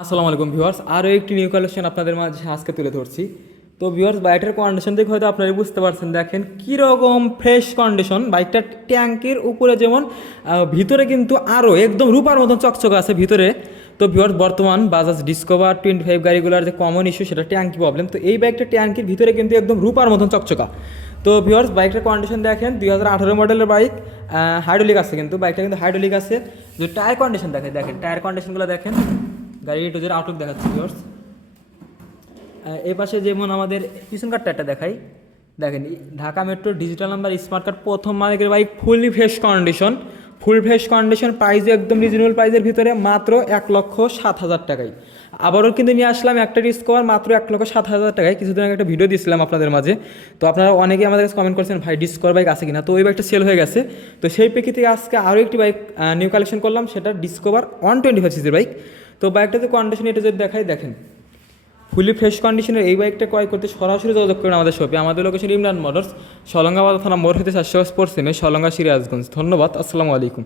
আসসালামু আলাইকুম ভিউয়ার্স, আরও একটি নিউ কালেকশন আপনাদের মাঝে আজকে তুলে ধরছি। তো ভিউয়ার্স, বাইকটার কন্ডিশন দেখে হয়তো আপনারা বুঝতে পারছেন, দেখেন কীরকম ফ্রেশ কন্ডিশন। বাইকটার ট্যাঙ্কের উপরে যেমন ভিতরে কিন্তু আরও একদম রূপার মতন চকচকে আছে ভিতরে। তো ভিউয়ার্স, বর্তমান বাজাজ ডিসকভার 25 গাড়িগুলোর যে কমন ইস্যু সেটা ট্যাঙ্কি প্রবলেম। তো এই বাইকটা ট্যাঙ্কির ভিতরে কিন্তু একদম রূপার মতন চকচকা। তো ভিউয়ার্স, বাইকটার কন্ডিশন দেখেন 2018 মডেলের বাইক, হাইড্রোলিক আছে, কিন্তু বাইকটা কিন্তু হাইড্রোলিক আছে। যে টায়ার কন্ডিশন দেখেন টায়ার কন্ডিশনগুলো দেখেন, গাড়ি একটু যে আউটলুক দেখাচ্ছে ভিউয়ার্স। এই পাশে যেমন আমাদের পিছনকার টায়ারটা দেখাই, দেখেন Dhaka metro digital number smart card প্রথম মালিকের bike, fully fresh condition, full fresh condition, প্রাইসও একদম রিজনেবল প্রাইসের ভিতরে, মাত্র 1,07,000 টাকায়। আবারও কিন্তু নিয়ে আসলাম একটা ডিসকভার মাত্র 1,07,000 টাকায়। কিছুদিন আগে একটা ভিডিও দিয়েছিলাম আপনাদের মাঝে, তো আপনারা অনেকেই আমাদের কাছে কমেন্ট করছেন ভাই ডিসকভার বাইক আছে কিনা, তো ওই বাইকটা সেল হয়ে গেছে। তো সেই প্রেক্ষিতে আজকে আরও একটি বাইক নিউ কালেকশন করলাম, সেটা ডিসকভার 125 সিসির বাইক। তো বাইকটাতে কন্ডিশন এটা যদি দেখাই, দেখেন ফুলি ফ্রেশ কন্ডিশনের এই বাইকটা ক্রয় করতে সরাসরি যোগাযোগ করেন আমাদের শপে। আমাদের লোকেশন ইমরান মোটরস, সলঙ্গাবাদ থানা মোড় হতে 400 পশ্চিমে, সলঙ্গা সিরাজগঞ্জ। ধন্যবাদ, আসসালামু আলাইকুম।